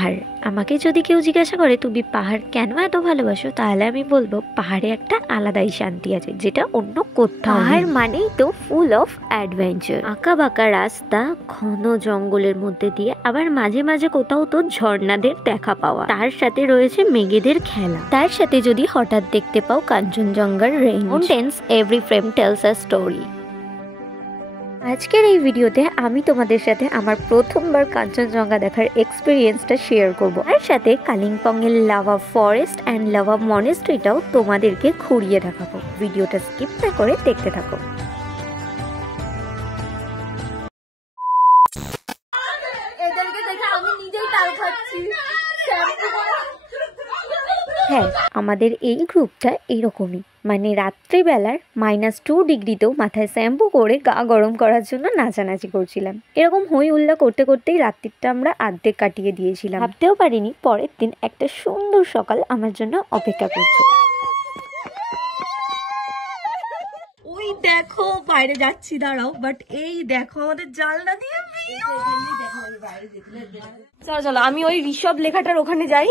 পাহাড়। আমাকে যদি কেউ জিজ্ঞাসা করে তুমি পাহাড় কেন এত ভালোবাসো, তাহলে আমি বলবো পাহাড়ে একটা আলাদাই শান্তি আছে, যেটা অন্য কোথাও। পাহাড় মানেই তো ফুল অফ অ্যাডভেঞ্চার। আঁকা বাঁকা রাস্তা, ঘন জঙ্গলের মধ্যে দিয়ে, আবার মাঝে মাঝে কোথাও তো ঝর্ণাদের দেখা পাওয়া, তার সাথে রয়েছে মেঘেদের খেলা, তার সাথে যদি হঠাৎ দেখতে পাও কাঞ্চনজঙ্ঘার range. Mountains every frame tells a story. আজকের এই ভিডিওতে আমি তোমাদের সাথে আমার প্রথমবার কাঞ্চনজঙ্ঘা দেখার এক্সপিরিয়েন্সটা শেয়ার করব, আর সাথে কালিম্পং এর লাভা ফরেস্ট অ্যান্ড লাভা মনেস্ট্রিটাও তোমাদেরকে ঘুরিয়ে দেখাবো। ভিডিওটা স্কিপ না করে দেখতে থাকো। হ্যাঁ, আমাদের এই গ্রুপটা এরকমই, মানে রাত্রিবেলার -2 ডিগ্রিতেও মাথায় শ্যাম্পু করে গা গরম করার জন্য নাচানাচি করছিলাম। এরকম হই হুল্লা করতে করতেই রাত্রিটা আমরা অর্ধেক কাটিয়ে দিয়েছিলাম। ভাবতেও পারিনি পরের দিন একটা সুন্দর সকাল আমার জন্য অপেক্ষা করছে। ওই দেখো বাইরে যাচ্ছি, দাঁড়াও, বাট এই দেখো আমাদের জানলা দিয়ে চলো চলো আমি ওই ঋষভ লেখাটার ওখানে যাই,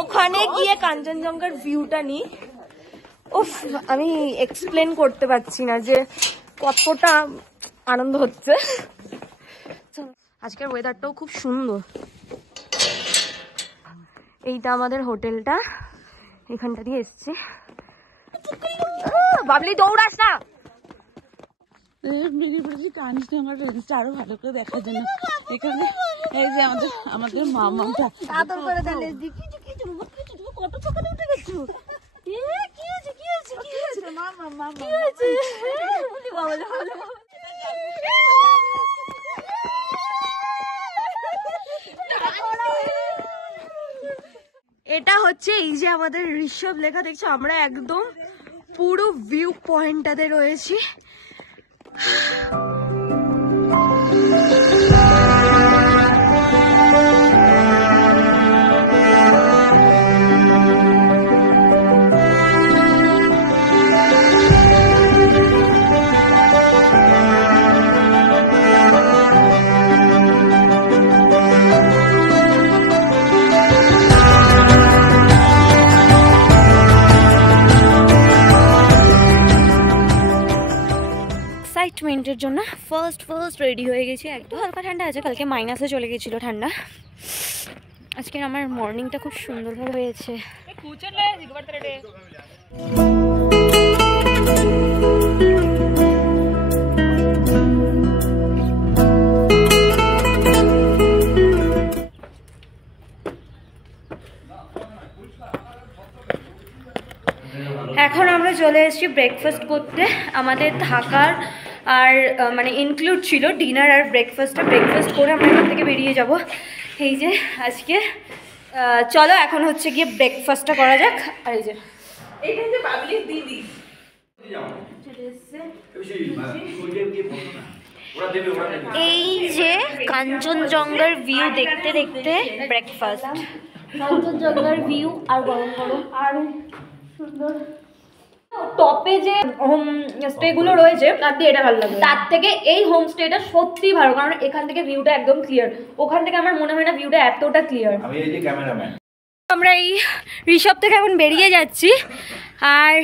ওখানে গিয়ে কাঞ্চনজঙ্ঘার ভিউটা নিই। উফ, আমি এক্সপ্লেন করতে পারছি না যে কতটা আনন্দ হচ্ছে। আজকের ওয়েদারটাও খুব সুন্দর। এইটা আমাদের হোটেলটা, এখানটা দিয়ে এসছি। বাবলি দৌড়াস না। বেরিয়ে পড়েছি কাঞ্চনজঙ্ঘার রেঞ্জটা আরো ভালো করে দেখার জন্য। এখানে এই যে আমাদের মামাটা আদর করে দিলে কত সকালে উঠে গেছো। এটা হচ্ছে এই যে আমাদের ঋষভ লেখা, দেখছো আমরা একদম পুরো ভিউ পয়েন্টটাতে রয়েছি। এক্সাইটমেন্টের জন্য ফার্স্ট রেডি হয়ে গেছি। একদম হালকা ঠান্ডা আছে, কালকে মাইনাসে চলে গেছিল ঠান্ডা। আজকের আমার মর্নিংটা খুব সুন্দরভাবে হয়েছে। এখন আমরা চলে এসেছি ব্রেকফাস্ট করতে। আমাদের থাকার আর মানে ইনক্লুড ছিল ডিনার আর ব্রেকফাস্ট করে আমরা এখান থেকে বেরিয়ে যাব। এই যে আজকে চলো এখন হচ্ছে গিয়ে ব্রেকফাস্টটা করা যাক। আর এই যে এই যে কাঞ্চনজঙ্ঘার ভিউ দেখতে দেখতে ব্রেকফাস্ট, কাঞ্চনজঙ্ঘার ভিউ আর গরম গরম আর সুন্দর। টপে যে হোম স্টেগুলো রয়েছে তার দিয়ে এটা ভালো লাগে, তার থেকে এই হোমস্টেটা সত্যি ভালো, কারণ এখান থেকে ভিউটা একদম ক্লিয়ার। ওখান থেকে আমার মনে হয় না ভিউটা এতটা ক্লিয়ার। আমি এই যে ক্যামেরাম্যান। আমরা এই ঋষভ থেকে এখন বেরিয়ে যাচ্ছি, আর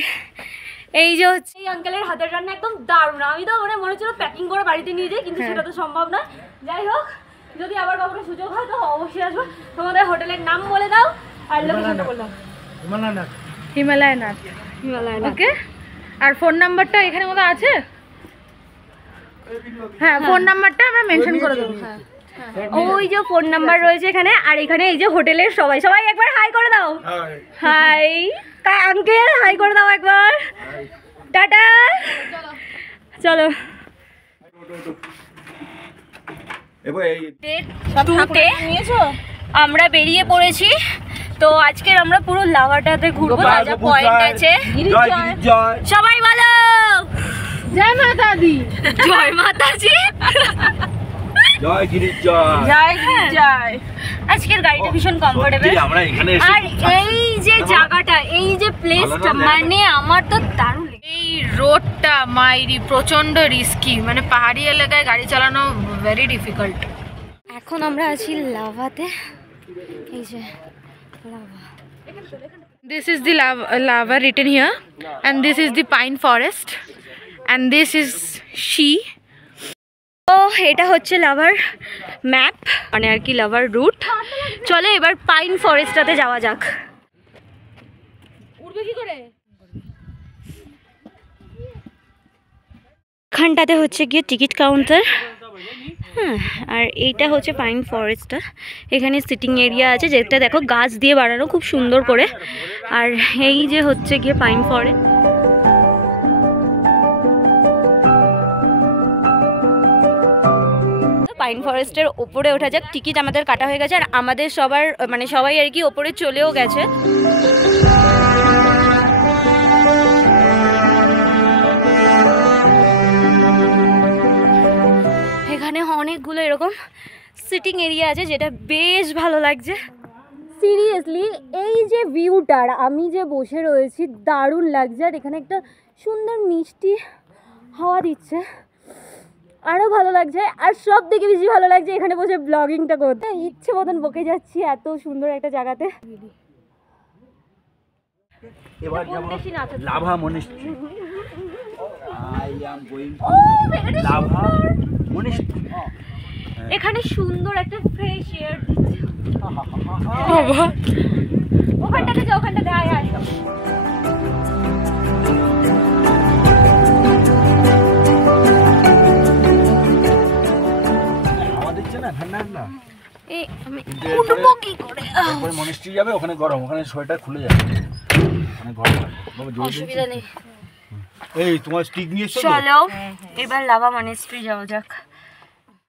এই যে হচ্ছে এই আঙ্কেলের হাতের রান্না একদম দারুণ। আমি তো মনে হচ্ছিল প্যাকিং করে বাড়িতে নিয়ে যাই, কিন্তু সেটা তো সম্ভব না। যাই হোক, যদি আবার কখনো সুযোগ হয় তো অবশ্যই আসবো। তোমাদের হোটেলের নাম বলে দাও আর লোকেশনটা বলে দাও। হিমালয়নাথ। ওকে, আর ফোন নাম্বারটা এখানে মতো আছে? হ্যাঁ, ফোন নাম্বারটা আমরা মেনশন করে দেবো। হ্যাঁ, ওই যে ফোন নাম্বার রয়েছে এখানে, আর এখানে এই যে হোটেলের সবাই একবার হাই করে দাও। হাই আঙ্কেল, হাই করে দাও একবার। টাটা, চলো। আমরা বেরিয়ে পড়েছি। তো আজকের আমরা পুরো লাভাটাতে ঘুরবো, যা পয়েন্ট আছে। সবাই বলো জয় মাতা দি, জয় মাতাজি, জয় গিরিশ জয়, জয় গিরিশ জয়। আজকের গাড়িটা ভীষণ কমফোর্টেবল। আর এই যে জায়গাটা, এই যে প্লেসটা, মানে আমার তো দারুণ। এই রোডটা মাইরি প্রচন্ড রিস্কি, মানে পাহাড়ি এলাকায় গাড়ি চালানো ভেরি ডিফিকাল্ট। এখন আমরা আছি লাভাতে, এই যে lava. This is the lava written here, and this is the pine forest, and this is she. তো এটা হচ্ছে লাভার ম্যাপ, মানে আর কি লাভার রুট। চলো এবার পাইন ফরেস্টটাতে যাওয়া যাক। উড়বে কি করে? এখানটাতে হচ্ছে গিয়ে টিকিট কাউন্টার। হ্যাঁ, আর এইটা হচ্ছে পাইন ফরেস্টটা। এখানে সিটিং এরিয়া আছে, যেটা দেখো গাছ দিয়ে বানানো খুব সুন্দর করে। আর এই যে হচ্ছে গিয়ে পাইন ফরেস্ট। পাইন ফরেস্টের ওপরে ওঠা যাক। টিকিট আমাদের কাটা হয়ে গেছে, আর আমাদের সবার মানে সবাই আর কি ওপরে চলেও গেছে। এখানে অনেকগুলো এরকম সিটিং এরিয়া আছে, যেটা বেশ ভালো লাগছে। সিরিয়াসলি এই যে ভিউটার আমি যে বসে রয়েছি দারুণ লাগছে। আর এখানে একটা সুন্দর মিষ্টি হাওয়া দিচ্ছে, আরও ভালো লাগছে। আর সব থেকে বেশি ভালো লাগছে এখানে বসে ব্লগিংটা করতে। ইচ্ছে মতন বকে যাচ্ছি এত সুন্দর একটা জায়গাতে। এবার যাব lava monastery. I am going to lava monastery. এখানে সুন্দর একটা ফ্রেশ এয়ার দিচ্ছে। বাবা ওখানটাতে যাও, ওখানটাতে আয় আয়। হাওয়া দিচ্ছে না, ঠান্ডা ঠান্ডা। এই আমি উঠবো কি করে? তারপরে মনিস্ট্রি যাবে, ওখানে গরম, ওখানে সোয়েটার খুলে যাবে, ওখানে গরম লাগে। বাবা জোর অসুবিধা নেই। এই তোমার স্টিক নিয়ে এসছো? চলো এবার লাভা মনেস্ট্রি যাওয়া যাক।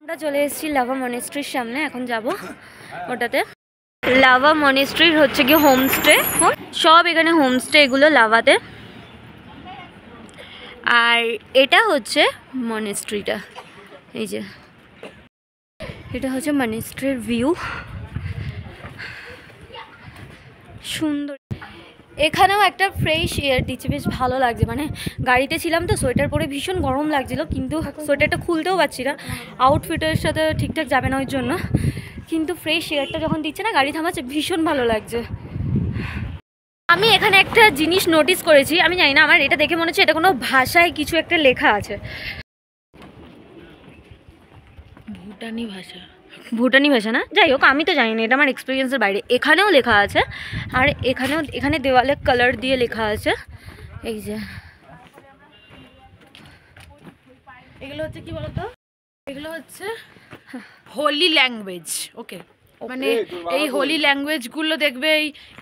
আমরা চলে এসেছি লাভা মনেস্ট্রির সামনে, এখন যাব ওটাতে। লাভা মনেস্ট্রির হচ্ছে কি হোমস্টে, সব এখানে হোমস্টে এগুলো লাভাতে। আর এটা হচ্ছে মনেস্ট্রিটা, এই যে এটা হচ্ছে মনেস্ট্রির ভিউ, সুন্দর। এখানেও একটা ফ্রেশ এয়ার দিচ্ছে, বেশ ভালো লাগছে। মানে গাড়িতে ছিলাম তো, সোয়েটার পরে ভীষণ গরম লাগছিল, কিন্তু সোয়েটারটা খুলতেও পারছি না, আউটফিটের সাথে ঠিকঠাক যাবে না ওই জন্য। কিন্তু ফ্রেশ এয়ারটা যখন দিচ্ছে না, গাড়ি থামাচ্ছে, ভীষণ ভালো লাগছে। আমি এখানে একটা জিনিস নোটিস করেছি, আমি জানি না, আমার এটা দেখে মনে হচ্ছে এটা কোনো ভাষায় কিছু একটা লেখা আছে। ভুটানি ভাষা, ভুটানি ভাষা না, যাই হোক আমি তো জানি না, এটা আমার এক্সপিরিয়েন্সের বাইরে। এখানেও লেখা আছে, আর এখানে দেওয়ালে কালার দিয়ে লেখা আছে, এই যে। এগুলো হচ্ছে কি বলতো, এগুলো হচ্ছে হোলি ল্যাঙ্গুয়েজ। ওকে, মানে এই হোলি ল্যাঙ্গুয়েজ গুলো দেখবে,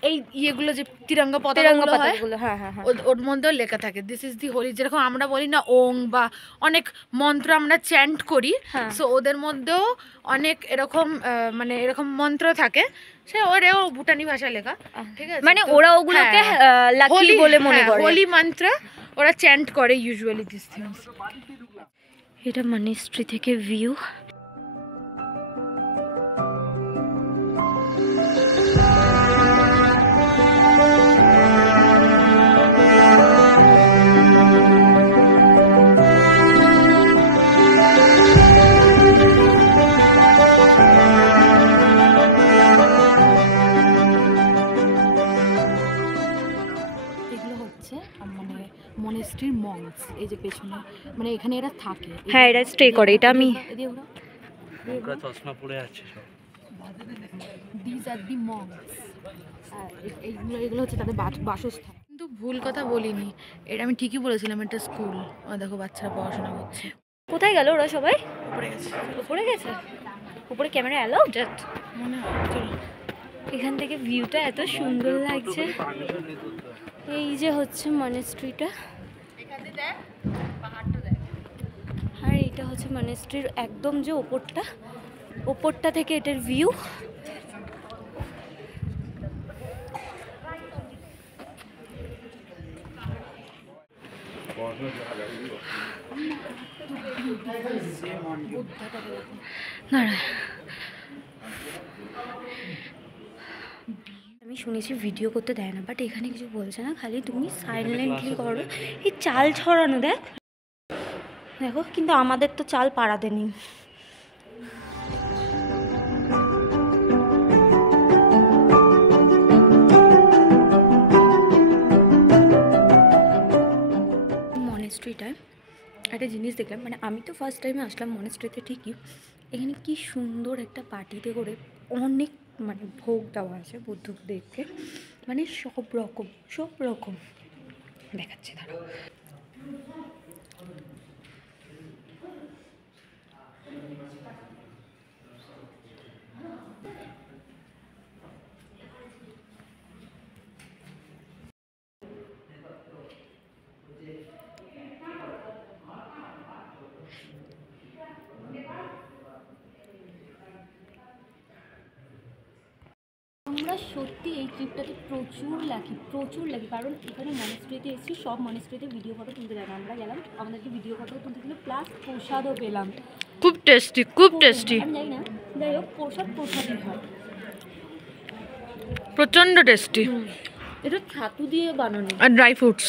এই ইয়েগুলো যে তিরঙ্গা পতাকাগুলো, হ্যাঁ, ওর মধ্যেও লেখা থাকে দিস ইজ দি হোলি। যেরকম আমরা বলি না ওং বা অনেক মন্ত্র আমরা চ্যান্ট করি, সো ওদের মধ্যেও অনেক এরকম মানে এরকম মন্ত্র থাকে, সে ওরেও ভুটানি ভাষায় লেখা, ঠিক আছে? মানে ওরা ওগুলোকে লাকি বলে মনে করে, হোলি মন্ত্র ওরা চ্যান্ট করে ইউজুয়ালি দিস থিংস। এটা মনেস্ট্রি থেকে ভিউ। মনেস্ট্রির মঙ্কস, এই যে পেছনে, মানে এখানে এরা থাকে। হ্যাঁ, এরা স্টে করে। এটা আমি চশমা পরে আছে সব। দিস আর দি মঙ্কস, এগুলো হচ্ছে তাদের বাসস্থান। কিন্তু ভুল কথা বলিনি, এটা আমি ঠিকই বলেছিলাম, এটা স্কুল। দেখো বাচ্চারা পড়াশোনা করছে। কোথায় গেল ওরা সবাই? উপরে গেছে, উপরে গেছে। উপরে ক্যামেরা অ্যালাউড জাস্ট মনে হয়। চলো, এখান থেকে ভিউটা এত সুন্দর লাগছে। এই যে হচ্ছে মনেস্ট্রিটা, আর এইটা হচ্ছে মনেস্ট্রির একদম যে ওপরটা থেকে এটার ভিউ। আমি শুনেছি ভিডিও করতে দেয় না, বাট এখানে কিছু বলছে না, খালি তুমি সাইলেন্টলি করো। এই চাল ছড়ানো দেখো, কিন্তু আমাদের তো চাল পাড়াতে নেই। একটা জিনিস দেখলাম, মানে আমি তো ফার্স্ট টাইমে আসলাম মনেস্ট্রিতে ঠিকই, এখানে কি সুন্দর একটা পার্টিতে করে অনেক মানে ভোগ দেওয়া আছে বুদ্ধদেবকে, মানে সব রকম দেখাচ্ছে তারা। আমরা সত্যি এই ট্রিপটাতে প্রচুর লাকি, কারণ এখানে মনেস্ট্রিতে এসেছি, সব মনেস্ট্রিতে ভিডিও ফটো তুলতে যাবে, আমরা গেলাম, আমাদেরকে ভিডিও ফটো তুলতে দিল, প্লাস প্রসাদও পেলাম, খুব টেস্টি, খুব টেস্টি, আমি জানি না, যাই হোক প্রসাদই হয়, প্রচন্ড টেস্টি। এটা ছাতু দিয়ে বানানো আর ড্রাই ফ্রুটস।